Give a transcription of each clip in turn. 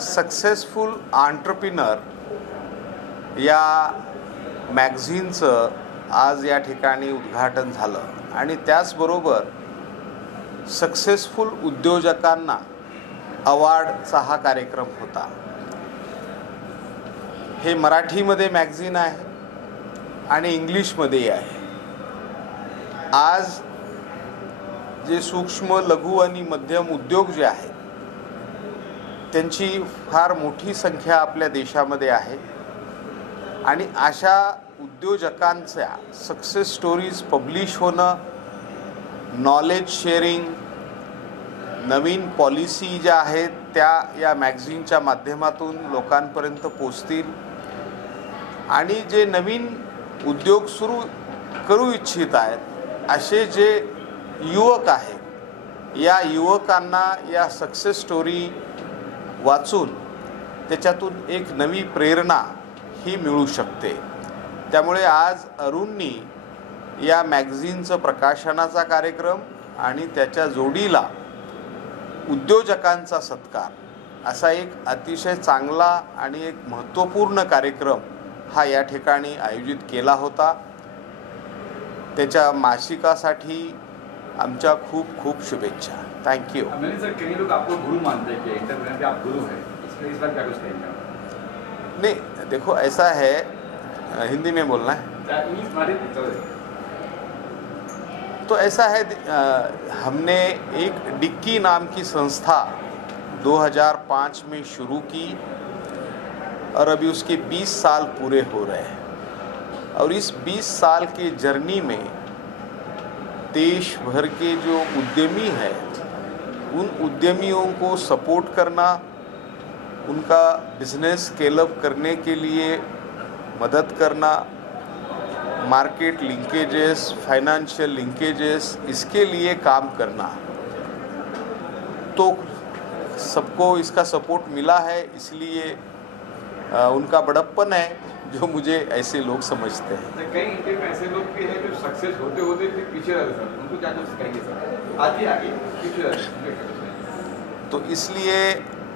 Successful entrepreneur या मॅगझिनचं आज या ठिकाणी उद्घाटन झालं आणि त्याचबरोबर सक्सेसफुल उद्योजकांना अवॉर्डचा हा कार्यक्रम होता। हे मराठीमध्ये मॅगझिन आहे आणि इंग्लिशमध्येही आहे। आज जे सूक्ष्म लघु आणि मध्यम उद्योग जे आहेत त्यांची फार मोठी संख्या आपल्या देशामध्ये आहे आणि अशा उद्योजकांच्या सक्सेस स्टोरीज पब्लिश होणं, नॉलेज शेअरिंग, नवीन पॉलिसी ज्या आहेत त्या या मॅगझिनच्या माध्यमातून लोकांपर्यंत पोचतील आणि जे नवीन उद्योग सुरू करू इच्छित आहेत असे जे युवक आहेत या युवकांना या सक्सेस स्टोरी वाचून त्याच्यातून एक नवी प्रेरणा ही मिळू शकते। त्यामुळे आज अरुणनी या मॅगझिनचं प्रकाशनाचा कार्यक्रम आणि त्याच्या जोडीला उद्योजकांचा सत्कार असा एक अतिशय चांगला आणि एक महत्त्वपूर्ण कार्यक्रम हा या ठिकाणी आयोजित केला होता। त्याच्या मासिकासाठी आमच्या खूप खूप शुभेच्छा। Thank you. सर, कई लोग आपको गुरु मानते हैं कि एंटरप्रेन्योर के आप गुरु हैं, इस बार क्या कुछ कहेंगे? नहीं, देखो ऐसा है, हिंदी में बोलना है तो ऐसा है, हमने एक डिक्की नाम की संस्था 2005 में शुरू की और अभी उसके 20 साल पूरे हो रहे हैं और इस 20 साल के जर्नी में देश भर के जो उद्यमी हैं उन उद्यमियों को सपोर्ट करना, उनका बिजनेस स्केल अप करने के लिए मदद करना, मार्केट लिंकेजेस, फाइनेंशियल लिंकेजेस, इसके लिए काम करना। तो सबको इसका सपोर्ट मिला है, इसलिए उनका बड़प्पन है जो मुझे ऐसे लोग समझते हैं। कई इंडिया में ऐसे लोग भी हैं जो सक्सेस होते होते फिर पीछे रह जाते हैं, उनको क्या कुछ कहेंगे सर? आगे आगे पीछे रह जाते हैं। तो इसलिए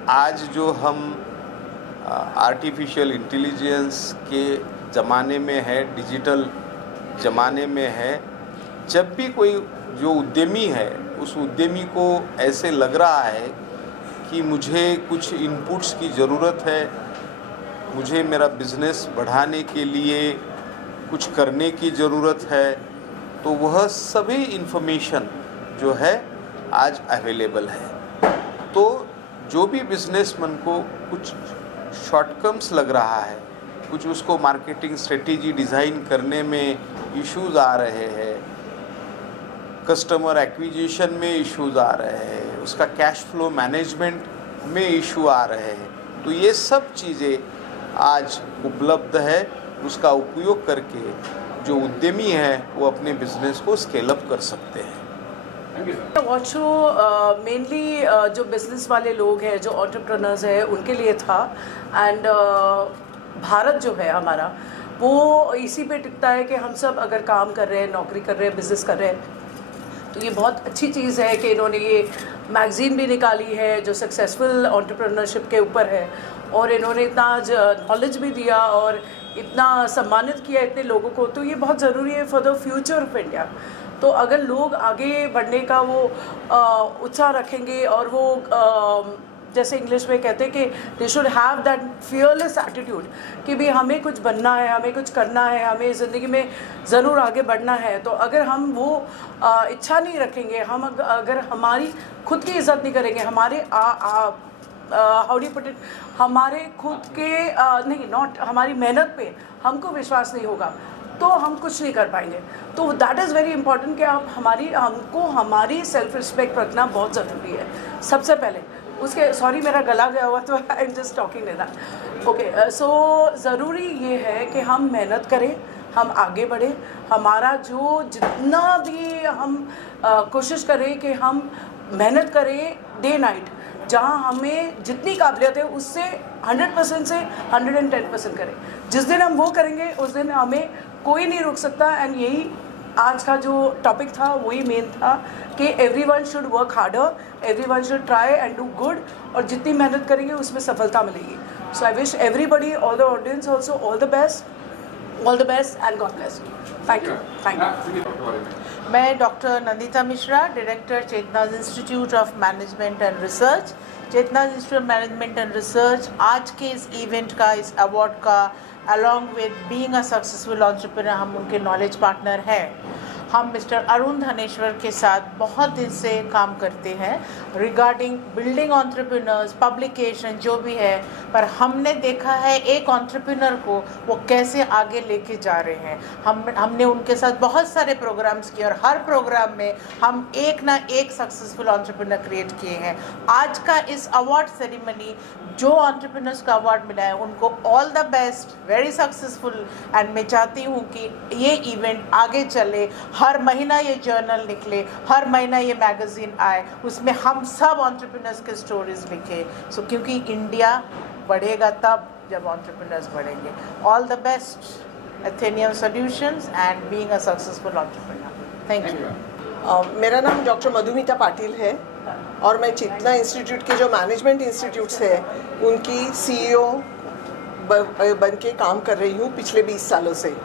आज जो हम आर्टिफिशियल इंटेलिजेंस के ज़माने में है, डिजिटल ज़माने में है, जब भी कोई जो उद्यमी है उस उद्यमी को ऐसे लग रहा है कि मुझे कुछ इनपुट्स की ज़रूरत है, मुझे मेरा बिज़नेस बढ़ाने के लिए कुछ करने की ज़रूरत है, तो वह सभी इन्फॉर्मेशन जो है आज अवेलेबल है। तो जो भी बिजनेसमैन को कुछ शॉर्टकम्स लग रहा है, कुछ उसको मार्केटिंग स्ट्रेटेजी डिज़ाइन करने में इश्यूज़ आ रहे हैं, कस्टमर एक्विजिशन में इश्यूज़ आ रहे हैं, उसका कैश फ्लो मैनेजमेंट में इशू आ रहे हैं, तो ये सब चीज़ें आज उपलब्ध है। उसका उपयोग करके जो उद्यमी है वो अपने बिजनेस को स्केल अप कर सकते हैं। वॉच शो मेनली जो बिजनेस वाले लोग हैं, जो एंटरप्रेन्योर्स हैं, उनके लिए था। एंड भारत जो है हमारा वो इसी पे टिकता है कि हम सब अगर काम कर रहे हैं, नौकरी कर रहे हैं, बिज़नेस कर रहे हैं, तो ये बहुत अच्छी चीज़ है कि इन्होंने ये मैगज़ीन भी निकाली है जो सक्सेसफुल एंटरप्रेन्योरशिप के ऊपर है और इन्होंने इतना नॉलेज भी दिया और इतना सम्मानित किया इतने लोगों को। तो ये बहुत ज़रूरी है for the future of India. तो अगर लोग आगे बढ़ने का वो उत्साह रखेंगे और वो जैसे इंग्लिश में कहते हैं कि they should have that fearless attitude कि भी हमें कुछ बनना है, हमें कुछ करना है, हमें ज़िंदगी में ज़रूर आगे बढ़ना है। तो अगर हम वो इच्छा नहीं रखेंगे, हम अगर हमारी खुद की इज़्ज़त नहीं करेंगे, हमारे हाउ डू पुट इट, हमारे खुद के नहीं नॉट हमारी मेहनत पे हमको विश्वास नहीं होगा तो हम कुछ नहीं कर पाएंगे। तो दैट इज़ वेरी इंपॉर्टेंट कि आप हमको हमारी सेल्फ रिस्पेक्ट रखना बहुत ज़रूरी है सबसे पहले। उसके सॉरी मेरा गला गया हुआ तो I am just talking in that. Okay, so ज़रूरी ये है कि हम मेहनत करें, हम आगे बढ़ें, हमारा जो जितना भी हम कोशिश करें कि हम मेहनत करें डे नाइट, जहाँ हमें जितनी काबिलियत है उससे 100% से 110% करें। जिस दिन हम वो करेंगे उस दिन हमें कोई नहीं रोक सकता। एंड यही आज का जो टॉपिक था वही मेन था कि everyone should work harder, everyone should try and do good, और जितनी मेहनत करेंगे उसमें सफलता मिलेगी. So I wish everybody, all the audience also, all the best and God bless. Thank you. मैं doctor Nandita Mishra, director Chetana's institute of management and research. Chetana's institute of management and research आज के इस इवेंट का, इस अवार्ड का, along with being a successful entrepreneur, हम उनके knowledge partner हैं. हम मिस्टर अरुण धनेश्वर के साथ बहुत दिन से काम करते हैं रिगार्डिंग बिल्डिंग एंटरप्रेन्योर्स, पब्लिकेशन जो भी है, पर हमने देखा है एक एंटरप्रेन्योर को वो कैसे आगे लेके जा रहे हैं. हमने उनके साथ बहुत सारे प्रोग्राम्स किए और हर प्रोग्राम में हम एक ना एक सक्सेसफुल एंटरप्रेन्योर क्रिएट किए हैं. आज का इस अवार्ड सेरेमनी जो एंटरप्रेन्योर्स का अवार्ड मिला है उनको all the best, very successful. And मैं चाहती हूँ कि ये इवेंट आगे चले, हर महीना ये जर्नल निकले, हर महीना ये मैगजीन आए, उसमें हम सब एंटरप्रेन्योर्स के स्टोरीज लिखें. सो क्योंकि इंडिया बढ़ेगा तब जब एंटरप्रेन्योर्स बढ़ेंगे. All the best Athenium solutions and being a successful entrepreneur. Thank you. मेरा नाम डॉक्टर मधुमिता पाटिल है और मैं चेतना इंस्टीट्यूट के जो मैनेजमेंट इंस्टीट्यूट्स है उनकी CEO बन के काम कर रही हूँ पिछले 20 सालों से.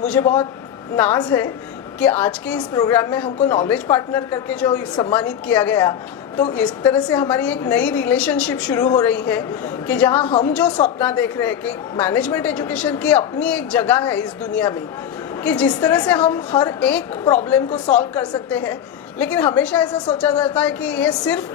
मुझे बहुत नाज है कि आज के इस प्रोग्राम में हमको नॉलेज पार्टनर करके जो सम्मानित किया गया, तो इस तरह से हमारी एक नई रिलेशनशिप शुरू हो रही है कि जहां हम जो सपना देख रहे हैं कि मैनेजमेंट एजुकेशन की अपनी एक जगह है इस दुनिया में, कि जिस तरह से हम हर एक प्रॉब्लम को सॉल्व कर सकते हैं, लेकिन हमेशा ऐसा सोचा जाता है कि ये सिर्फ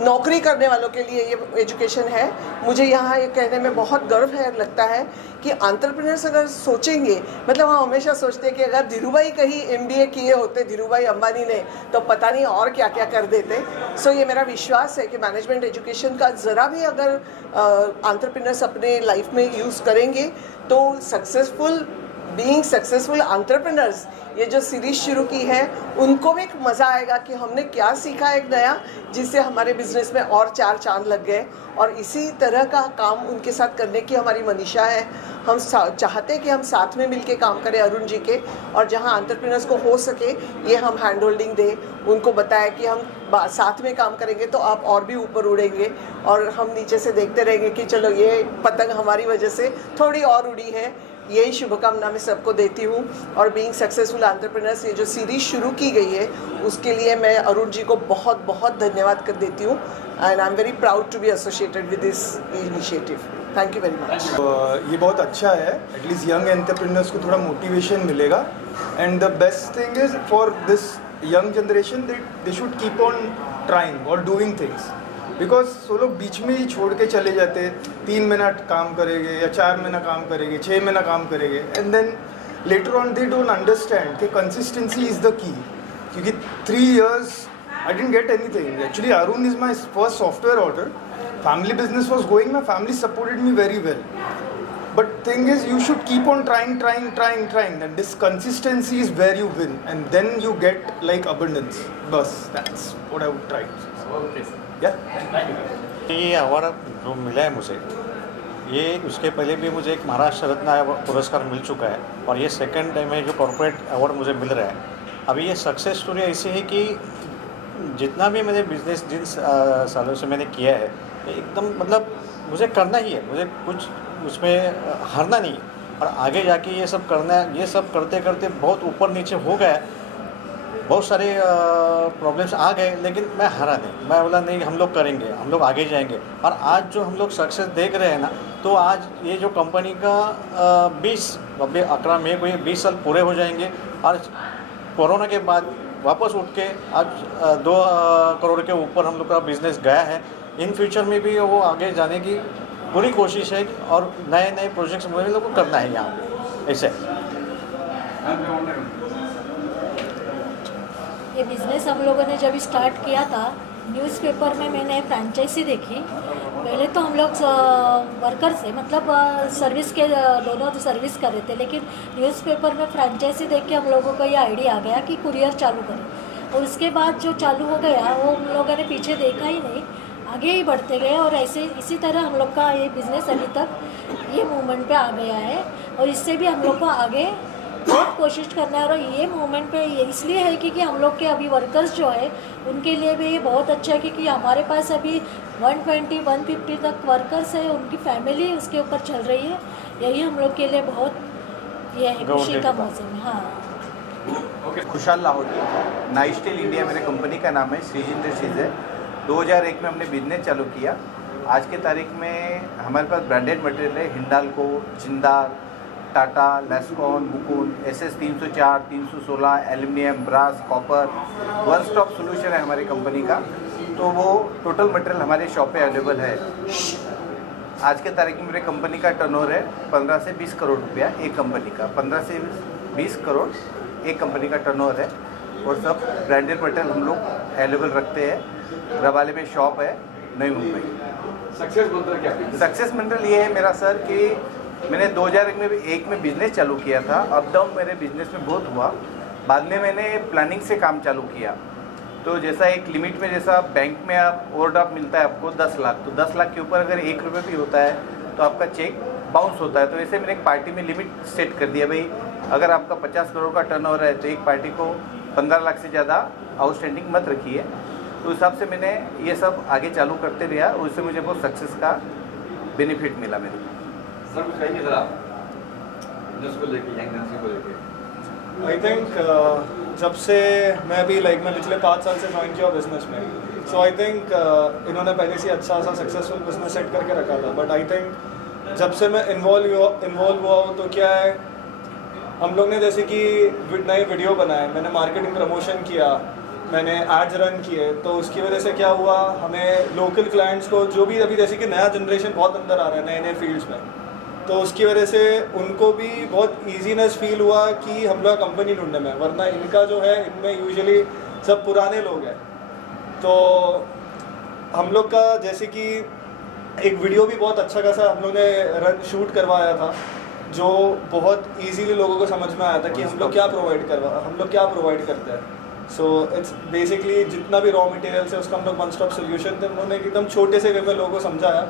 नौकरी करने वालों के लिए ये एजुकेशन है. मुझे यहाँ ये कहने में बहुत गर्व है, लगता है कि एंटरप्रेन्योर्स अगर सोचेंगे, मतलब हम हमेशा सोचते हैं कि अगर धीरूभाई कहीं MBA किए होते, धीरूभाई अंबानी ने, तो पता नहीं और क्या क्या कर देते. सो ये मेरा विश्वास है कि मैनेजमेंट एजुकेशन का ज़रा भी अगर एंटरप्रेन्योर्स अपने लाइफ में यूज़ करेंगे तो बीइंग सक्सेसफुल एंटरप्रेन्योर्स ये जो सीरीज शुरू की है उनको भी मज़ा आएगा कि हमने क्या सीखा एक नया, जिससे हमारे बिजनेस में और 4 चांद लग गए. और इसी तरह का काम उनके साथ करने की हमारी मनीषा है. हम चाहते हैं कि हम साथ में मिलके काम करें अरुण जी के, और जहां एंटरप्रेन्योर्स को हो सके ये हम हैंड होल्डिंग दें, उनको बताएं कि हम साथ में काम करेंगे तो आप और भी ऊपर उड़ेंगे, और हम नीचे से देखते रहेंगे कि चलो ये पतंग हमारी वजह से थोड़ी और उड़ी है. यही शुभकामना मैं सबको देती हूँ. और बीइंग सक्सेसफुल एंटरप्रेन्योर्स ये जो सीरीज़ शुरू की गई है उसके लिए मैं अरुण जी को बहुत बहुत धन्यवाद कर देती हूँ. And I am very proud to be associated with this initiative. Thank you very much. ये बहुत अच्छा है, एटलीस्ट यंग एंटरप्रेन्योर्स को थोड़ा मोटिवेशन मिलेगा. And the best thing is for this young generation they should keep on trying और doing things, because वो लोग बीच में ही छोड़ के चले जाते. 3 मिनट काम करेंगे या 4 महीना काम करेंगे, 6 महीना काम करेंगे, and then later on they don't understand कि कंसिस्टेंसी इज़ द की. क्योंकि 3 years I didn't get anything. Actually, Arun is my first software order. Family business was going, my family supported me very well. But thing is, you should keep on trying. And this consistency is where you win. And then you get like abundance. Bus, that's what I would try. Okay, sir. Yeah? Thank you, sir. ये award जो मिला है मुझे, ये उसके पहले भी मुझे एक महाराष्ट्र रत्न पुरस्कार मिल चुका है, और ये सेकंड टाइम है जो कॉर्पोरेट अवार्ड मुझे मिल रहा है. अभी ये सक्सेस स्टोरी ऐसी है कि जितना भी मैंने बिजनेस जिन सालों से मैंने किया है, एकदम मतलब मुझे करना ही है, मुझे कुछ उसमें हारना नहीं है, और आगे जाके ये सब करना है. ये सब करते करते बहुत ऊपर नीचे हो गया, बहुत सारे प्रॉब्लम्स आ गए, लेकिन मैं हारा नहीं. मैं बोला नहीं, हम लोग करेंगे, हम लोग आगे जाएंगे. और आज जो हम लोग सक्सेस देख रहे हैं ना, तो आज ये जो कंपनी का 11 मई को ये 20 साल पूरे हो जाएंगे. और कोरोना के बाद वापस उठ के आज 2 करोड़ के ऊपर हम लोग का बिजनेस गया है. इन फ्यूचर में भी वो आगे जाने की पूरी कोशिश है, और नए नए प्रोजेक्ट्स मुझे लोग को करना है यहाँ पे. ऐसे ये बिज़नेस हम लोगों ने जब स्टार्ट किया था, न्यूज़पेपर में मैंने फ्रेंचाइजी देखी. पहले तो हम लोग वर्कर से, मतलब सर्विस के दोनों सर्विस कर रहे थे, लेकिन न्यूज़पेपर में फ्रेंचाइजी देख के हम लोगों को ये आइडिया आ गया कि कुरियर चालू करें. और उसके बाद जो चालू हो गया वो हम लोगों ने पीछे देखा ही नहीं, आगे ही बढ़ते गए. और ऐसे इसी तरह हम लोग का ये बिज़नेस अभी तक ये मूवमेंट पे आ गया है, और इससे भी हम लोग को आगे बहुत कोशिश करना है। और ये मोमेंट पे ये इसलिए है कि हम लोग के अभी वर्कर्स जो है उनके लिए भी ये बहुत अच्छा है, क्योंकि हमारे पास अभी 120-150 तक वर्कर्स है, उनकी फैमिली उसके ऊपर चल रही है। यही हम लोग के लिए बहुत ये है खुशी का मौसम है। हाँ, खुशहाल लाहौरी, नाइस्टिल इंडिया मेरे कंपनी का नाम है, श्रीजिंदर चीज़ है। 2001 में हमने बिजनेस चालू किया। आज के तारीख में हमारे पास ब्रांडेड मटेरियल है, Hindalco, Jindal, Tata, Lescon, Mukund, SS 304, 316, aluminium, brass, copper, one stop solution है हमारी कंपनी का। तो वो टोटल मटेरियल हमारे शॉप पे अवेलेबल है। आज के तारीख में मेरे कंपनी का टर्नओवर है 15 से 20 करोड़ रुपया एक कंपनी का, 15 से 20 करोड़ एक कंपनी का टर्नओवर है। और सब ब्रांडेड मटेरियल हम लोग अवेलेबल रखते हैं। रवाले में शॉप है, नई मुंबई। सक्सेस मंत्र क्या है? सक्सेस मंत्र ये है मेरा सर कि मैंने 2001 में बिज़नेस चालू किया था। अप डाउन मेरे बिज़नेस में बहुत हुआ। बाद में मैंने प्लानिंग से काम चालू किया। तो जैसा एक लिमिट में, जैसा बैंक में आप ओवरड्राफ्ट मिलता है आपको 10 लाख, तो 10 लाख के ऊपर अगर 1 रुपये भी होता है तो आपका चेक बाउंस होता है। तो वैसे मैंने एक पार्टी में लिमिट सेट कर दिया, भाई अगर आपका 50 करोड़ का टर्नओवर है तो एक पार्टी को 15 लाख से ज़्यादा आउटस्टैंडिंग मत रखिए। तो हिसाब से मैंने ये सब आगे चालू करते रहा और उससे मुझे बहुत सक्सेस का बेनिफिट मिला मेरे को। सर कुछ कहेंगे सर आप बिजनेस को लेके, यंग जनरेशन को लेके? आई थिंक जब से मैं पिछले 5 साल से ज्वाइन किया बिजनेस में, सो आई थिंक इन्होंने पहले से अच्छा सा सक्सेसफुल बिजनेस सेट करके रखा था। बट आई थिंक जब से मैं इन्वॉल्व हुआ हूँ तो क्या है, हम लोग ने जैसे कि नए वीडियो बनाए, मैंने मार्केटिंग प्रमोशन किया, मैंने एड्स रन किए। तो उसकी वजह से क्या हुआ, हमें लोकल क्लाइंट्स को, जो भी अभी जैसे कि नया जनरेशन बहुत अंदर आ रहा है नए नए फील्ड्स में, तो उसकी वजह से उनको भी बहुत ईजीनेस फील हुआ कि हम लोग कंपनी ढूंढने में। वरना इनका जो है, इनमें यूजुअली सब पुराने लोग हैं। तो हम लोग का जैसे कि एक वीडियो भी बहुत अच्छा खासा हम लोग ने शूट करवाया था, जो बहुत इजीली लोगों को समझ में आया था कि हम लोग क्या प्रोवाइड करते हैं। सो इट्स बेसिकली जितना भी रॉ मटेरियल है उसका हम लोग वन स्टॉप सोल्यूशन थे। उन्होंने एकदम छोटे से वे में लोगों को समझाया,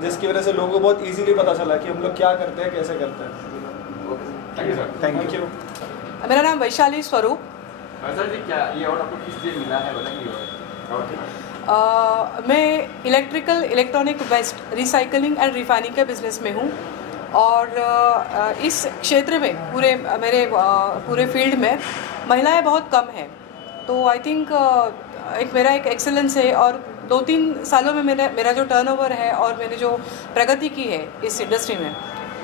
जिसकी वजह से लोगों को बहुत इजीली पता चला कि हम लोग क्या करते हैं, कैसे करते हैं। Thank you sir. Thank you. मेरा नाम वैशाली स्वरूप। सर जी, क्या ये अवार्ड आपको किस लिए मिला है, बताएंगे? मैं electronic waste recycling and refining के बिज़नेस में हूँ। और इस क्षेत्र में मेरे पूरे फील्ड में महिलाएं बहुत कम हैं। तो आई थिंक मेरा एक एक्सेलेंस है। और 2-3 सालों में मेरा जो टर्नओवर है और मैंने जो प्रगति की है इस इंडस्ट्री में,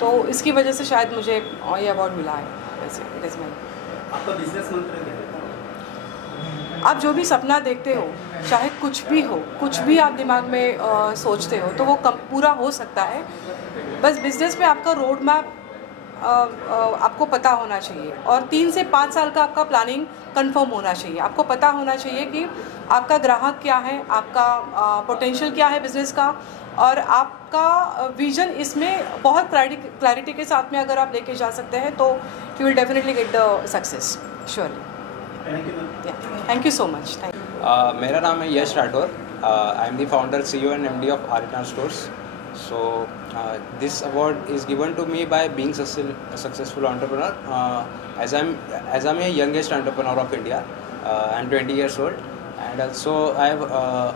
तो इसकी वजह से शायद मुझे ये अवार्ड मिला है। वैसे इट इज़ माई। आपका बिजनेस मंत्र क्या है? आप जो भी सपना देखते हो, चाहे कुछ भी हो, कुछ भी आप दिमाग में सोचते हो, तो वो पूरा हो सकता है। बस बिजनेस में आपका रोड मैप आपको पता होना चाहिए और 3 से 5 साल का आपका प्लानिंग कंफर्म होना चाहिए। आपको पता होना चाहिए कि आपका ग्राहक क्या है, आपका पोटेंशियल क्या है बिज़नेस का, और आपका विजन इसमें बहुत क्लैरिटी के साथ में अगर आप लेके जा सकते हैं तो you will definitely get the success surely. Thank you so much. मेरा नाम है Yash Rathore. I am the founder, CEO and MD of Arina stores. So this award is given to me by being a successful entrepreneur. As I'm a youngest entrepreneur of India. I'm 20 years old, and also I have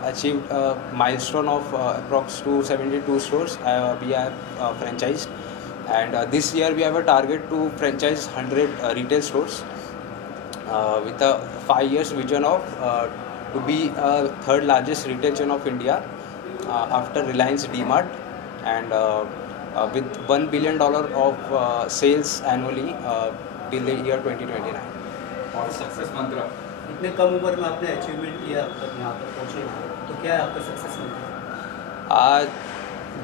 achieved a milestone of approx 272 stores. We are franchised, and this year we have a target to franchise 100 retail stores with a 5 years vision of to be a third largest retail chain of India after Reliance DMart. And with $1 billion of sales annually till the year 2029. और success मंत्र? इतने कम उम्र में आपने achievement किया अब तक यहाँ तक पहुँचे, तो क्या है आपका सक्सेस मंत्र?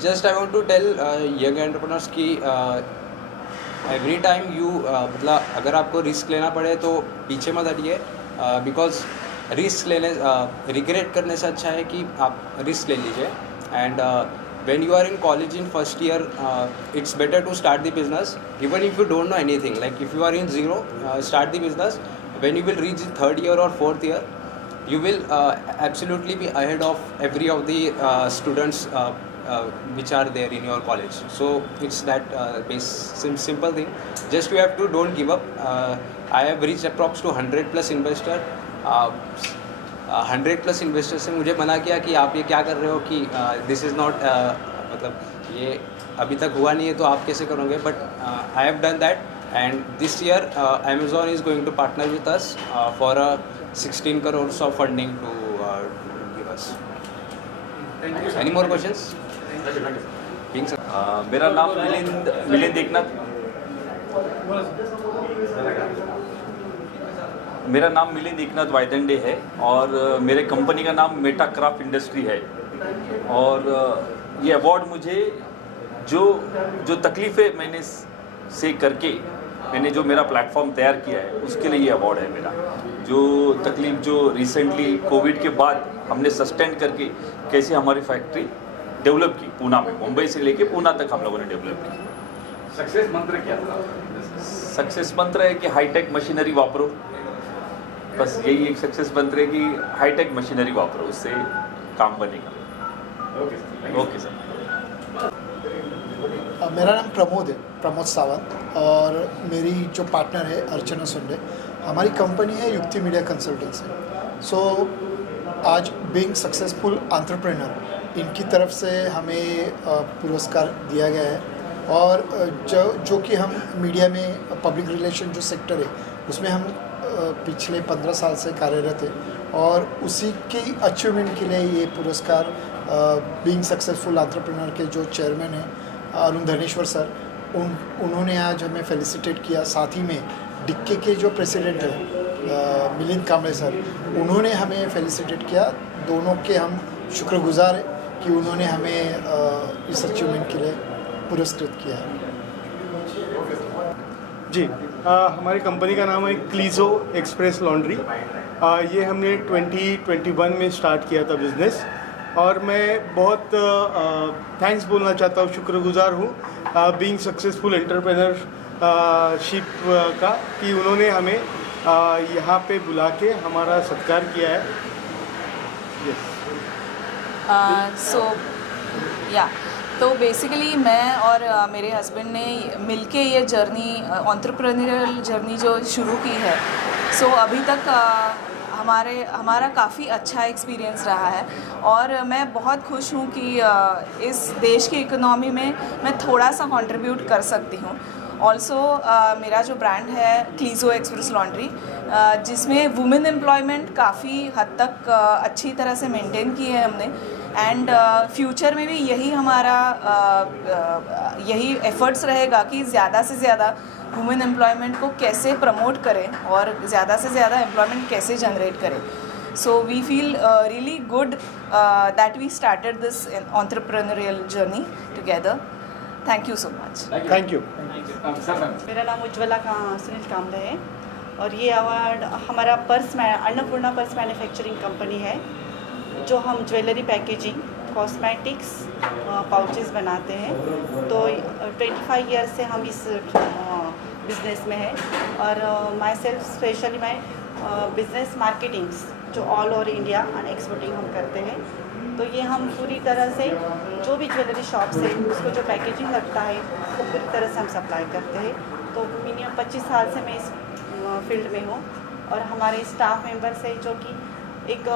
Just I want to tell young entrepreneurs कि every time you मतलब अगर आपको रिस्क लेना पड़े तो पीछे मत हटिए, बिकॉज रिस्क लेने रिग्रेट करने से अच्छा है कि आप रिस्क ले लीजिए। And when you are in college in first year, it's better to start the business even if you don't know anything. Like if you are in zero, start the business. When you will reach the 3rd year or 4th year, you will absolutely be ahead of every of the students which are there in your college. So it's that simple thing. Just you have to don't give up. I have reached approx to 100+ investor. 100+ investors ने मुझे मना किया कि आप ये क्या कर रहे हो, कि दिस इज़ नॉट, मतलब ये अभी तक हुआ नहीं है तो आप कैसे करोगे. But I have done that, and this year Amazon is going to partner with us for a 16 crores of funding to give us. Any more questions? मेरा नाम मिलिंद एकनाथ, मेरा नाम मिलिंद एकनाथ वायदंडे है और मेरे कंपनी का नाम मेटाक्राफ्ट इंडस्ट्री है. और ये अवार्ड मुझे जो तकलीफ़ें मैंने से करके मैंने जो मेरा प्लेटफॉर्म तैयार किया है उसके लिए ये अवार्ड है मेरा. जो तकलीफ जो रिसेंटली कोविड के बाद हमने सस्टेन करके कैसे हमारी फैक्ट्री डेवलप की पूना में, मुंबई से लेके पूना तक हम लोगों ने डेवलप की. सक्सेस मंत्र क्या था? सक्सेस मंत्र है कि हाईटेक मशीनरी वापरो. बस यही एक सक्सेस मंत्र है कि हाईटेक मशीनरी वापरो, उससे काम बनेगा. Okay sir. मेरा नाम प्रमोद सावंत, और मेरी जो पार्टनर है अर्चना सुंडे. हमारी कंपनी है युक्ति मीडिया कंसल्टेंसी. सो आज बीइंग सक्सेसफुल एंटरप्रेन्योर, इनकी तरफ से हमें पुरस्कार दिया गया है. और जो कि हम मीडिया में पब्लिक रिलेशन जो सेक्टर है उसमें हम पिछले 15 साल से कार्यरत है, और उसी की अचीवमेंट के लिए ये पुरस्कार बीइंग सक्सेसफुल एंटरप्रेन्योर के जो चेयरमैन हैं अरुण धनेश्वर सर, उन्होंने आज हमें फेलिसिटेट किया. साथ ही में डिक्के के जो प्रेसिडेंट हैं मिलिंद कांबळे सर, उन्होंने हमें फेलिसिटेट किया. दोनों के हम शुक्रगुजार हैं कि उन्होंने हमें इस अचीवमेंट के लिए पुरस्कृत किया है. जी, हमारी कंपनी का नाम है क्लीजो एक्सप्रेस लॉन्ड्री. ये हमने 2021 में स्टार्ट किया था बिज़नेस, और मैं बहुत थैंक्स बोलना चाहता हूँ, शुक्रगुजार हूँ बीइंग सक्सेसफुल एंटरप्रेन्योरशिप का, कि उन्होंने हमें यहाँ पे बुला के हमारा सत्कार किया है. तो बेसिकली मैं और मेरे हस्बैंड ने मिलके ये जर्नी, एंटरप्रेन्योरियल जर्नी जो शुरू की है, अभी तक हमारा काफ़ी अच्छा एक्सपीरियंस रहा है. और मैं बहुत खुश हूँ कि इस देश की इकोनॉमी में मैं थोड़ा सा कंट्रीब्यूट कर सकती हूँ. ऑल्सो मेरा जो ब्रांड है क्लीजो एक्सप्रेस लॉन्ड्री, जिसमें वुमेन एम्प्लॉयमेंट काफ़ी हद तक अच्छी तरह से मेंटेन की है हमने. एंड फ्यूचर में भी यही हमारा यही एफर्ट्स रहेगा कि ज़्यादा से ज़्यादा वुमेन एम्प्लॉयमेंट को कैसे प्रमोट करें और ज़्यादा से ज़्यादा एम्प्लॉयमेंट कैसे जनरेट करें. So we feel really good that we started this entrepreneurial journey together. Thank you so much. Thank you. मेरा नाम उज्ज्वला सुनील कामले है, और ये अवार्ड हमारा अन्नपूर्णा पर्स मैन्युफैक्चरिंग कंपनी है, जो हम ज्वेलरी पैकेजिंग, कॉस्मेटिक्स, पाउचेस बनाते हैं. तो 25 ईयर से हम इस बिज़नेस में है. और माई सेल्फ स्पेशली मैं बिज़नेस मार्केटिंग्स जो all over India and exporting हम करते हैं. तो ये हम पूरी तरह से जो भी ज्वेलरी शॉप्स है उसको जो पैकेजिंग लगता है वो पूरी तरह से हम सप्लाई करते हैं. तो मिनिमम 25 साल से मैं इस फील्ड में हूँ. और हमारे स्टाफ मेंबर्स है जो कि एक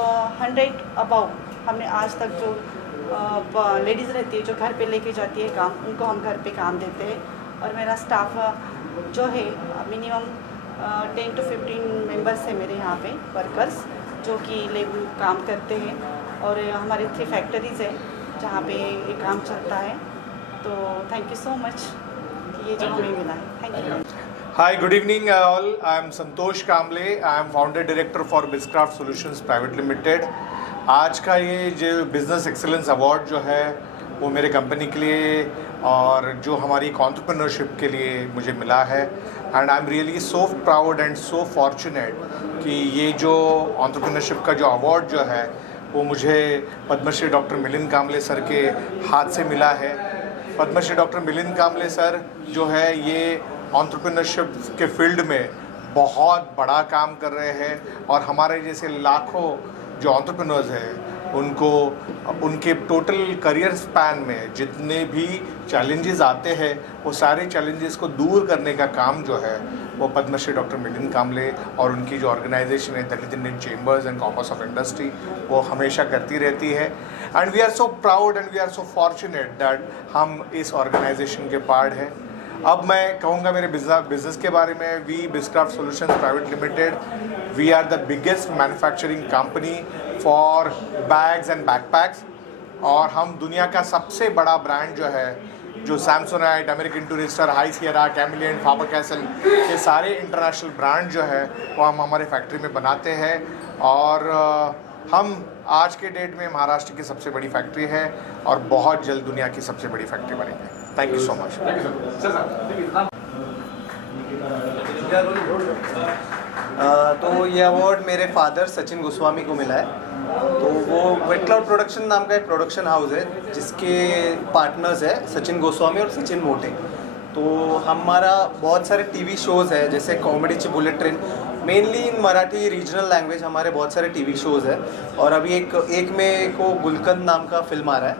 100 अबव हमने आज तक जो लेडीज़ रहती है जो घर पे लेके जाती है काम, उनको हम घर पे काम देते हैं. और मेरा स्टाफ जो है मिनिमम 10 to 15 मेंबर्स है मेरे यहाँ पे वर्कर्स, जो कि लेबर काम करते हैं. और हमारे 3 फैक्ट्रीज़ है जहाँ पे ये काम चलता है. तो थैंक यू सो मच ये जो हमें मिला है. Thank you. Hi, good evening all. I am Santosh Kamble. I am founder director for BizCraft Solutions Private Limited. आज का ये जो बिज़नेस एक्सेलेंस अवार्ड जो है वो मेरे कंपनी के लिए और जो हमारी एंटरप्रेन्योरशिप के लिए मुझे मिला है. And I am really so proud and so fortunate कि ये जो एंटरप्रेन्योरशिप का जो अवार्ड जो है वो मुझे पद्मश्री डॉक्टर मिलिंद कांबले सर के हाथ से मिला है. पद्मश्री डॉक्टर मिलिंद कांबले सर जो है ये एंटरप्रेन्योरशिप के फील्ड में बहुत बड़ा काम कर रहे हैं, और हमारे जैसे लाखों जो एंटरप्रेन्योर्स हैं उनको उनके टोटल करियर स्पैन में जितने भी चैलेंजेस आते हैं वो सारे चैलेंजेस को दूर करने का काम जो है वो पद्मश्री डॉक्टर मिलिंद कांबले और उनकी जो ऑर्गेनाइजेशन है Dalit Indian chambers and commerce of industry वो हमेशा करती रहती है। And we are so proud and we are so fortunate that हम इस ऑर्गेनाइजेशन के पार्ट हैं। अब मैं कहूँगा मेरे बिजनेस के बारे में। We Biscraft solutions private limited, we are the biggest manufacturing company for bags and backpacks, और हम दुनिया का सबसे बड़ा ब्रांड जो है, जो Samsonite, American Tourister, High Sierra, Kamiliant, Faber Castell, ये सारे इंटरनेशनल ब्रांड जो है वो हम हमारे फैक्ट्री में बनाते हैं। और हम आज के डेट में महाराष्ट्र की सबसे बड़ी फैक्ट्री है और बहुत जल्द दुनिया की सबसे बड़ी फैक्ट्री बनेगी। Thank you so much. तो ये अवार्ड मेरे फादर सचिन गोस्वामी को मिला है। तो वो वेट क्लाउड प्रोडक्शन नाम का एक प्रोडक्शन हाउस है जिसके पार्टनर्स है सचिन गोस्वामी और सचिन मोटे। तो हमारा बहुत सारे टीवी शोज़ है जैसे कॉमेडीची bullet train, mainly in Marathi regional language हमारे बहुत सारे टीवी शोज़ है। और अभी एक में को गुलकंद नाम का फिल्म आ रहा है,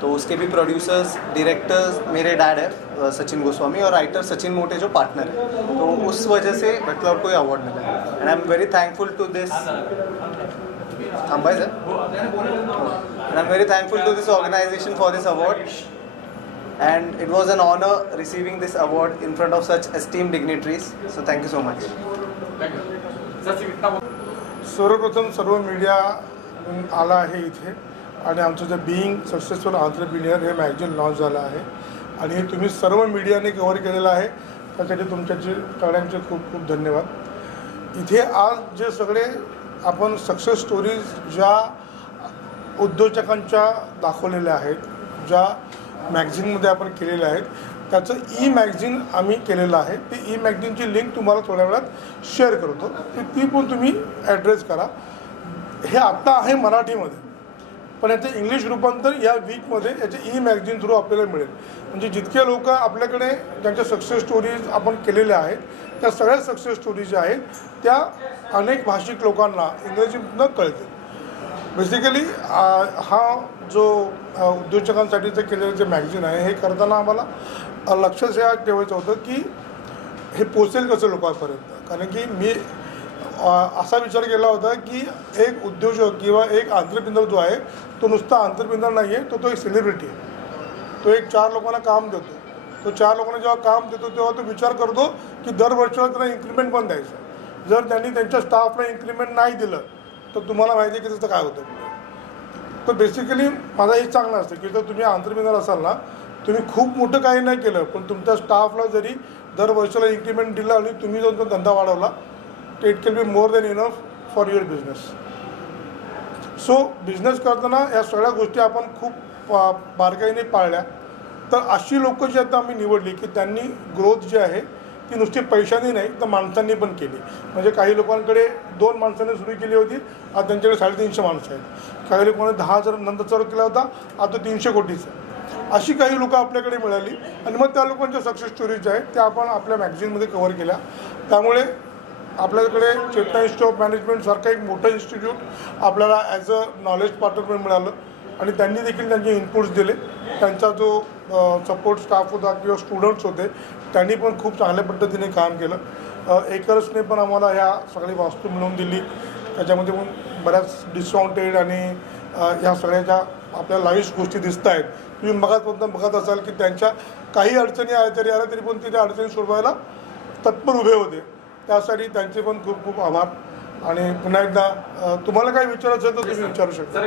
तो उसके भी प्रोड्यूसर्स डायरेक्टर्स मेरे डैड है सचिन गोस्वामी और राइटर सचिन मोटे जो पार्टनर है। तो उस वजह से वेट क्लाउड को ये अवार्ड मिला है and I am very thankful to this and I'm very thankful to this organization for this award, and it was an honor receiving this award in front of such esteemed dignitaries, so thank you so much. सर्वप्रथम सर्व media आला आहे इथे आणि आमचं जे being successful entrepreneur हे magazine launch झालं आहे आणि हे तुम्ही सर्व मीडियाने कव्हर केलेलं आहे, त्यासाठी तुमच्याचे सगळ्यांचे खूप खूप धन्यवाद। इथे आज जे सगळे आपण सक्सेस स्टोरीज ज्या उद्योजकांच्या दाखवलेल्या आहेत, ज्या मॅगझिनमध्ये आपण केलेल्या आहेत, त्याचं ई मॅगझिन आम्ही केलेलं आहे। ती ई मॅगझिनची लिंक तुम्हाला थोड्या वेळात शेअर करतो, ती पण तुम्ही ॲड्रेस करा। हे आत्ता आहे मराठीमध्ये, पण याचं इंग्लिश रूपांतर या वीकमध्ये याचे ई मॅगझिन थ्रू आपल्याला मिळेल। म्हणजे जितके लोक आपल्याकडे ज्यांच्या सक्सेस स्टोरीज आपण केलेल्या आहेत त्या सगळ्या सक्सेस स्टोरीज ज्या आहेत त्या अनेक भाषिक लोकांना इंग्रजीतनं कळतील। बेसिकली हा जो उद्योजकांसाठीचं केलेलं जे मॅगझिन आहे हे करताना आम्हाला लक्षात हे ठेवायचं होतं की हे पोचेल कसं लोकांपर्यंत, कारण की मी असा विचार केला होता की एक उद्योजक किंवा एक एंटरप्रेन्योर जो आहे तो नुसता एंटरप्रेन्योर नाही आहे, तो एक सेलिब्रिटी आहे। तो एक 4 लोकांना काम देतो, तो 4 लोकांना जेव्हा काम देतो तेव्हा तो विचार करतो की दर वर्षाला त्यांना इन्क्रिमेंट पण द्यायचं। जर त्यांनी त्यांच्या स्टाफला इन्क्रिमेंट नाही दिलं तर तुम्हाला माहिती आहे की त्याचं काय होतं। तर बेसिकली माझा हेच चांगलं असतं की जर तुम्ही एंटरप्रेन्योर असाल ना, तुम्ही खूप मोठं काही नाही केलं पण तुमच्या स्टाफला जरी दर वर्षाला इन्क्रिमेंट दिलं आणि तुम्ही जर तो धंदा वाढवला, it can be more than enough for your business. So business करताना या सगळ्या गोष्टी आपण खूप बारकाईने पाळल्या, तर अशी लोक जी आता आम्ही निवडली की त्यांनी ग्रोथ जी आहे ती नुसती पैशाने नाही तर माणसांनी पण केली। म्हणजे काही लोकांकडे 2 माणसांनी सुरू केली होती, आता त्यांच्याकडे 350 माणसं आहेत। काही लोकांनी 10,000 नंतर चालू केला होता, आता 300 कोटीचा। अशी काही लोकं आपल्याकडे मिळाली आणि मग त्या लोकांच्या सक्सेस स्टोरीज ज्या आहेत त्या आपण आपल्या मॅगझिनमध्ये कव्हर केल्या। त्यामुळे आपल्याकडे चेतना इन्स्टिट्यूट ऑफ मॅनेजमेंटसारखं एक मोठं इन्स्टिट्यूट आपल्याला ॲज अ नॉलेज पार्टनर मिळालं आणि त्यांनी देखील त्यांचे इनपुट्स दिले। त्यांचा जो सपोर्ट स्टाफ होता किंवा स्टुडंट्स होते त्यांनी पण खूप चांगल्या पद्धतीने काम केलं। एकर्सने पण आम्हाला ह्या सगळी वास्तू मिळवून दिली, त्याच्यामध्ये पण बऱ्याच डिस्काउंटेड आणि ह्या सगळ्या ज्या आपल्या लाईव्ह गोष्टी दिसत आहेत, तुम्ही बघत असाल की त्यांच्या काही अडचणी आल्या तरी पण ते त्या अडचणी सोडवायला तत्पर उभे होते। त्यासाठी त्यांचे पण खूप खूप आभार। आणि पुन्हा एकदा तुम्हाला काही विचारायचं तर तुम्ही विचारू शकता।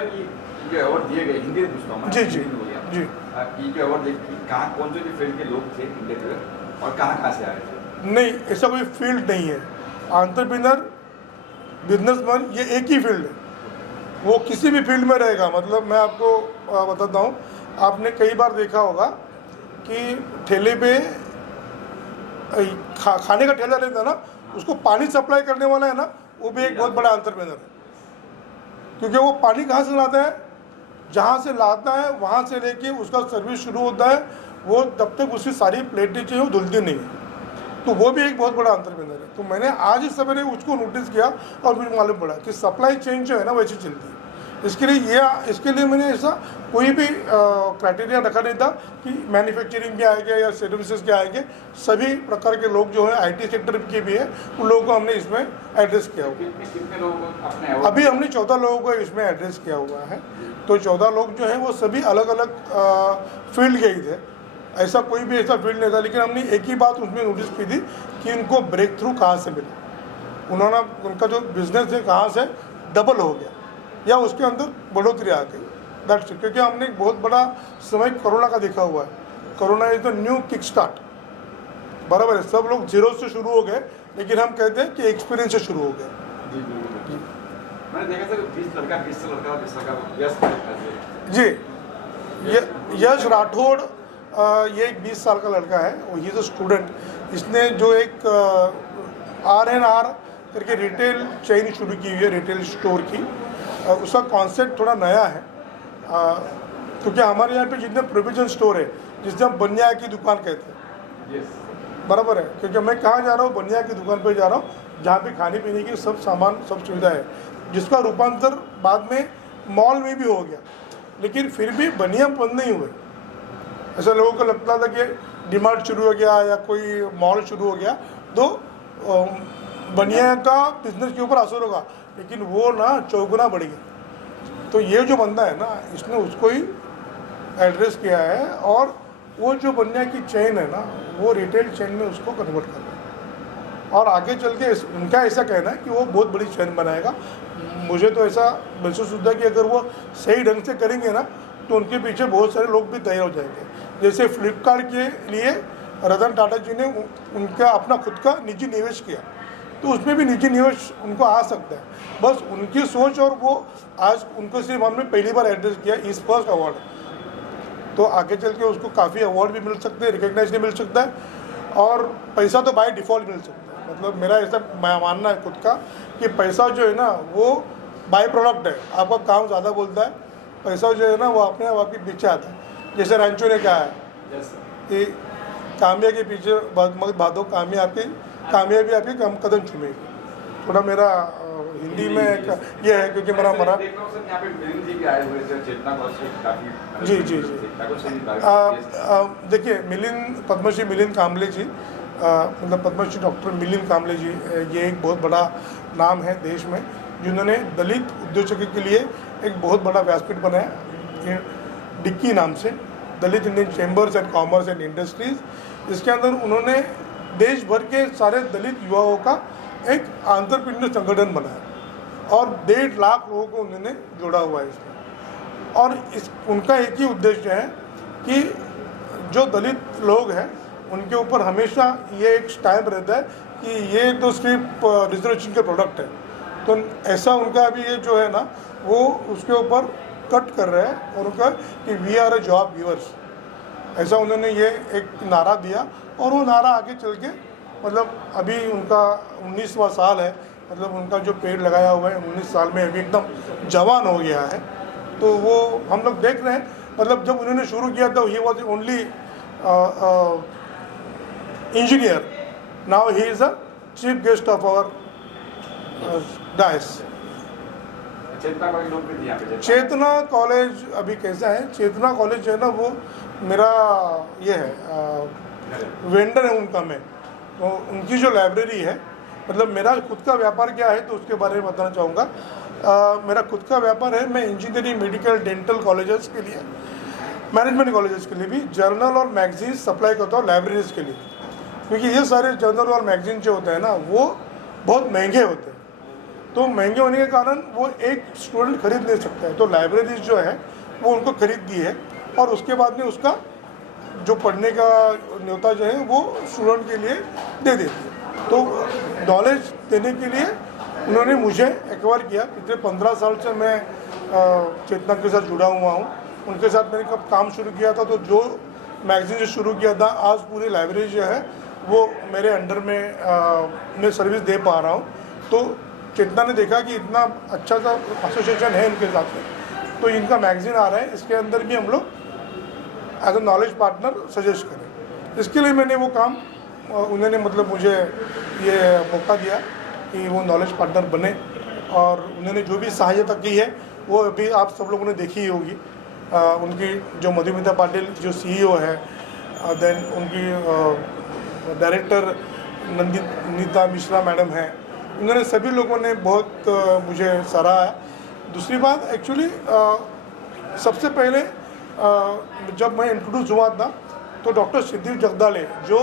जो अवार्ड दिए गए हिंदी में जी जी जी ये जो अवार्ड कहाँ कौन से भी फील्ड के लोग थे इंडिया के और कहाँ से आए थे? नहीं, ऐसा कोई फील्ड नहीं है। एंटरप्रेन्योर बिजनेसमैन ये एक ही फील्ड है, वो किसी भी फील्ड में रहेगा। मतलब मैं आपको बताता हूँ, आपने कई बार देखा होगा कि ठेले पे खाने का ठेला रहता है ना, उसको पानी सप्लाई करने वाला है ना, वो भी एक बहुत बड़ा एंटरप्रेन्योर है। क्योंकि वो पानी कहाँ से लाता है, जहाँ से लाता है वहाँ से लेके उसका सर्विस शुरू होता है, वो तब तक उसकी सारी प्लेटें जो है वो धुलती नहीं है। तो वो भी एक बहुत बड़ा एंटरप्रेन्योर है। तो मैंने आज इस सवेरे उसको नोटिस किया और मुझे मालूम पड़ा कि सप्लाई चेन जो है ना वैसी चलती है। इसके लिए मैंने ऐसा कोई भी क्राइटेरिया रखा नहीं था कि मैन्युफैक्चरिंग के आएंगे या सर्विसेज के आएंगे। सभी प्रकार के लोग जो है आईटी सेक्टर के भी है, उन लोगों को हमने इसमें एड्रेस किया हुआ। कितने लोग अभी हमने 14 लोगों को इसमें एड्रेस किया हुआ है। तो 14 लोग जो है वो सभी अलग अलग फील्ड के ही थे, ऐसा कोई भी ऐसा फील्ड नहीं था। लेकिन हमने एक ही बात उसमें नोटिस की थी कि उनको ब्रेक थ्रू कहाँ से मिला, उनका जो बिजनेस है कहाँ से डबल हो गया या उसके अंदर बढ़ोतरी आ गई। That's it. क्योंकि हमने एक बहुत बड़ा समय कोरोना का देखा हुआ है। Corona is the new kick start, बराबर है। सब लोग जीरो से शुरू हो गए, लेकिन हम कहते हैं कि एक्सपीरियंस से शुरू हो गए। मैंने देखा सर 20 लड़का जी, यश राठौड़ ये एक 20 साल का लड़का है, ही इज़ अ स्टूडेंट। इसने जो एक RNR करके रिटेल चेन शुरू की हुई है, रिटेल स्टोर की। उसका कॉन्सेप्ट थोड़ा नया है, क्योंकि हमारे यहाँ पे जितने प्रोविजन स्टोर है, जिससे हम बनिया की दुकान कहते हैं, बराबर है। क्योंकि मैं कहाँ जा रहा हूँ, बनिया की दुकान पे जा रहा हूँ, जहाँ पे खाने पीने की सब सामान, सब सुविधा है, जिसका रूपांतर बाद में मॉल में भी हो गया। लेकिन फिर भी बनिया बंद नहीं हुए। ऐसा लोगों को लगता था कि डिमार्ट शुरू हो गया या कोई मॉल शुरू हो गया तो बनिया का बिजनेस के ऊपर असर होगा, लेकिन वो ना चौगुना बढ़ गया। तो ये जो बंदा है ना, इसने उसको ही एड्रेस किया है, और वो जो बनिया की चेन है ना, वो रिटेल चेन में उसको कन्वर्ट कर रहा है। और आगे चल के उनका ऐसा कहना है कि वो बहुत बड़ी चेन बनाएगा। मुझे तो ऐसा महसूस होता है कि अगर वो सही ढंग से करेंगे ना, तो उनके पीछे बहुत सारे लोग भी तैयार हो जाएंगे। जैसे फ्लिपकार्ट के लिए रतन टाटा जी ने उनका अपना खुद का निजी निवेश किया, तो उसमें भी निजी निवेश उनको आ सकता है। बस उनकी सोच, और वो आज उनको सिर्फ हमने पहली बार एड्रेस किया इस फर्स्ट अवार्ड, तो आगे चल के उसको काफ़ी अवार्ड भी मिल सकते हैं, रिकग्नाइज भी मिल सकता है, और पैसा तो बाय डिफ़ॉल्ट मिल सकता है। मतलब मेरा ऐसा मानना है खुद का कि पैसा जो है ना वो बाय प्रोडक्ट है। आपका काम ज़्यादा बोलता है, पैसा जो है ना वो अपने आप आपके पीछे आता है। जैसे रैंचो ने कहा है कि कामया के पीछे भादो कामयाबी आपकी कदम चूमेगी। थोड़ा मेरा हिंदी में ये है, क्योंकि मेरा जी देखिए, पद्मश्री मिलिंद कांबले जी, मतलब पद्मश्री डॉक्टर मिलिंद कांबले जी, ये एक बहुत बड़ा नाम है देश में, जिन्होंने दलित उद्योजकों के लिए एक बहुत बड़ा व्यासपीठ बनाया डिक्की नाम से, Dalit Indian chambers and commerce and industries. इसके अंदर उन्होंने देश भर के सारे दलित युवाओं का एक एंटरप्रेन्योर संगठन बनाया, और 1.5 लाख लोगों को उन्होंने जोड़ा हुआ है इसमें। और उनका एक ही उद्देश्य है कि जो दलित लोग हैं उनके ऊपर हमेशा ये एक स्टैम्प रहता है कि ये तो सिर्फ रिजर्वेशन के प्रोडक्ट है। तो ऐसा उनका अभी ये जो है ना, वो उसके ऊपर कट कर रहे हैं, और उनका कि we are a job givers, ऐसा उन्होंने ये एक नारा दिया। और वो नारा आगे चल के, मतलब अभी उनका 19वां साल है, मतलब उनका जो पेड़ लगाया हुआ है 19 साल में अभी एकदम जवान हो गया है। तो वो हम लोग देख रहे हैं, मतलब जब उन्होंने शुरू किया था he was only engineer, now he is a chief guest of our dais. Chetana college अभी कैसा है, चेतना कॉलेज जो है ना वो मेरा ये है वेंडर है उनका मैं। तो उनकी जो लाइब्रेरी है, मतलब मेरा खुद का व्यापार क्या है तो उसके बारे में बताना चाहूँगा। मेरा खुद का व्यापार है, मैं इंजीनियरिंग, मेडिकल, डेंटल कॉलेजेस के लिए, मैनेजमेंट कॉलेजेस के लिए भी जर्नल और मैगजीन सप्लाई करता हूँ लाइब्रेरीज के लिए। क्योंकि ये सारे जर्नल और मैगजीन जो होते हैं ना वो बहुत महंगे होते हैं, तो महंगे होने के कारण वो एक स्टूडेंट खरीद नहीं सकता है। तो लाइब्रेरीज जो है वो उनको खरीद दी है, और उसके बाद में उसका जो पढ़ने का न्योता जो है वो स्टूडेंट के लिए दे देती है। तो नॉलेज देने के लिए उन्होंने मुझे एक्वायर किया। पिछले 15 साल से मैं चेतना के साथ जुड़ा हुआ हूँ। उनके साथ मैंने कब काम शुरू किया था, तो जो मैगजीन जो शुरू किया था, आज पूरी लाइब्रेरी जो है वो मेरे अंडर में मैं सर्विस दे पा रहा हूँ। तो चेतना ने देखा कि इतना अच्छा सा एसोसिएशन है इनके साथ में, तो इनका मैगजीन आ रहा है, इसके अंदर भी हम लोग as a knowledge partner suggest करें। इसके लिए मैंने वो काम, उन्होंने मतलब मुझे ये मौका दिया कि वो नॉलेज पार्टनर बने, और उन्होंने जो भी सहायता की है वो अभी आप सब लोगों ने देखी ही होगी। उनकी जो मधुमिता पाटिल जो CEO है, देन उनकी डायरेक्टर नंदिता मिश्रा मैडम हैं, इन्होंने सभी लोगों ने बहुत मुझे सराहा है। दूसरी बात एक्चुअली सबसे पहले जब मैं इंट्रोड्यूस हुआ था तो डॉक्टर सिद्धि जगदाले जो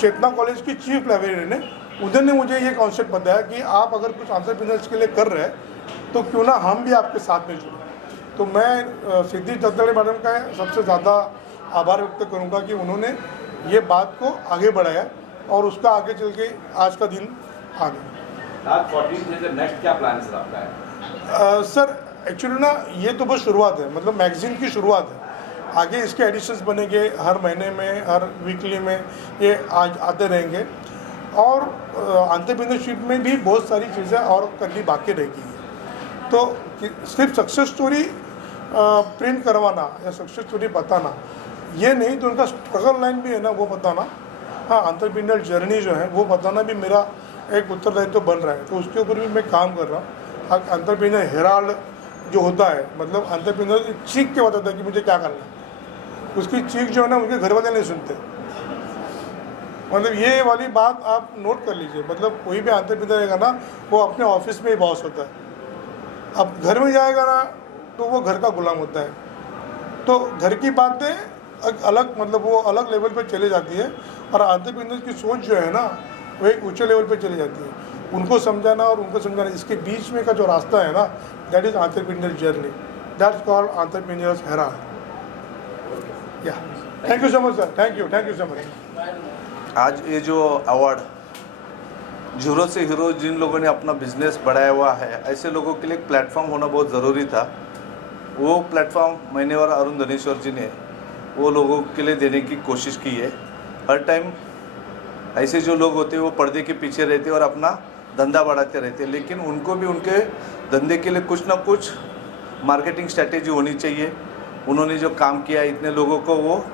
चेतना कॉलेज की चीफ लाइब्रेरियन है, उन्होंने मुझे ये कॉन्सेप्ट बताया कि आप अगर कुछ एंटरप्रेन्योर्स के लिए कर रहे हैं तो क्यों ना हम भी आपके साथ में जुड़ें। तो मैं सिद्धि जगदाले मैडम का सबसे ज़्यादा आभार व्यक्त करूंगा कि उन्होंने ये बात को आगे बढ़ाया और उसका आगे चल के आज का दिन आ गया। आज 14 से नेक्स्ट क्या प्लान है आपका है? सर एक्चुअली ना ये तो बस शुरुआत है, मतलब मैगजीन की शुरुआत है। आगे इसके एडिशंस बनेंगे, हर महीने में, हर वीकली में ये आज आते रहेंगे और एंटरप्रेन्योरशिप में भी बहुत सारी चीज़ें और करनी बाकी रहेगी। तो सिर्फ सक्सेस स्टोरी प्रिंट करवाना या सक्सेस स्टोरी बताना ये नहीं, तो उनका स्ट्रगल लाइन भी है ना वो बताना। हाँ, एंटरप्रेन्योर जर्नी जो है वो बताना भी मेरा एक उत्तरदायित्व बन रहा है, तो उसके ऊपर भी मैं काम कर रहा हूँ। एंटरप्रेन्योर हेराल्ड जो होता है, मतलब एंटरप्रेन्योर चीख के बताता है कि मुझे क्या करना है, उसकी चीख जो है ना उनके घर वाले नहीं सुनते। मतलब ये वाली बात आप नोट कर लीजिए, मतलब कोई भी एंटरप्रेन्योर रहेगा ना वो अपने ऑफिस में ही बॉस होता है, अब घर में जाएगा ना तो वो घर का गुलाम होता है। तो घर की बातें अलग, मतलब वो अलग लेवल पे चले जाती है और एंटरप्रेन्योर की सोच जो है ना वो एक ऊंचे लेवल पे चली जाती है। उनको समझाना और उनको समझाना, इसके बीच में का जो रास्ता है ना, that is entrepreneur journey, that's called entrepreneurs herald. Yeah thank you so much sir, thank you so much. आज ये जो अवार्ड जीरो से हीरो जिन लोगों ने अपना बिजनेस बढ़ाया हुआ है, ऐसे लोगों के लिए एक प्लेटफॉर्म होना बहुत ज़रूरी था। वो प्लेटफॉर्म मैंने और अरुण धनेश्वर जी ने वो लोगों के लिए देने की कोशिश की है। हर टाइम ऐसे जो लोग होते हैं वो पर्दे के पीछे रहते और अपना धंधा बढ़ाते रहते, लेकिन उनको भी उनके धंधे के लिए कुछ ना कुछ मार्केटिंग स्ट्रैटेजी होनी चाहिए। उन्होंने जो काम किया, इतने लोगों को वो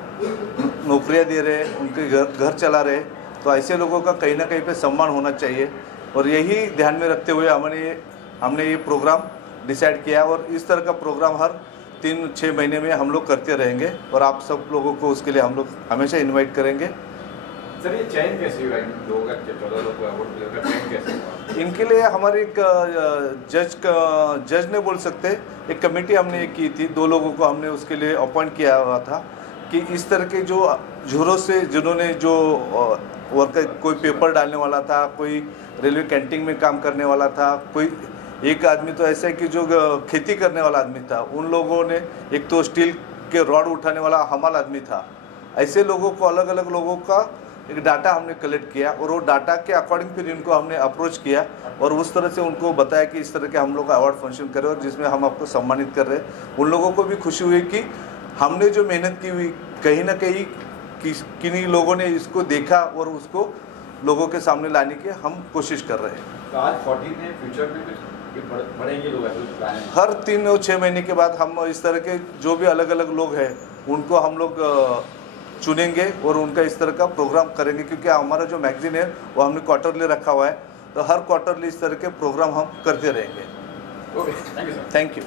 नौकरियां दे रहे, उनके घर चला रहे, तो ऐसे लोगों का कहीं ना कहीं पे सम्मान होना चाहिए। और यही ध्यान में रखते हुए हमने ये प्रोग्राम डिसाइड किया और इस तरह का प्रोग्राम हर 3-6 महीने में हम लोग करते रहेंगे और आप सब लोगों को उसके लिए हम लोग हमेशा इन्वाइट करेंगे। सर ये चयन कैसे हुआ इन लोगों का, 14 लोगों को अवार्ड मिलेगा, चयन कैसे हुआ? इनके लिए हमारे एक जज ने बोल सकते, एक कमेटी हमने की थी, 2 लोगों को हमने उसके लिए अपॉइंट किया हुआ था कि इस तरह के जो झूरों से जिन्होंने जो वर्कर, कोई पेपर डालने वाला था, कोई रेलवे कैंटीन में काम करने वाला था, कोई एक आदमी तो ऐसा है कि जो खेती करने वाला आदमी था, उन लोगों ने एक तो स्टील के रॉड उठाने वाला हमाल आदमी था। ऐसे लोगों को अलग अलग लोगों का एक डाटा हमने कलेक्ट किया और वो डाटा के अकॉर्डिंग फिर इनको हमने अप्रोच किया और उस तरह से उनको बताया कि इस तरह के हम लोग अवार्ड फंक्शन करें और जिसमें हम आपको सम्मानित कर रहे हैं। उन लोगों को भी खुशी हुई कि हमने जो मेहनत की हुई कहीं ना कहीं किन्हीं लोगों ने इसको देखा और उसको लोगों के सामने लाने की हम कोशिश कर रहे हैं। तो आज 14 में फ्यूचर में कुछ बढ़ेंगे लोग, हर 3 और 6 महीने के बाद हम इस तरह के जो भी अलग अलग लोग हैं उनको हम लोग चुनेंगे और उनका इस तरह का प्रोग्राम करेंगे, क्योंकि हमारा जो मैगजीन है वो हमने क्वार्टरली रखा हुआ है, तो हर क्वार्टरली इस तरह के प्रोग्राम हम करते रहेंगे। Okay, thank you sir. Thank you.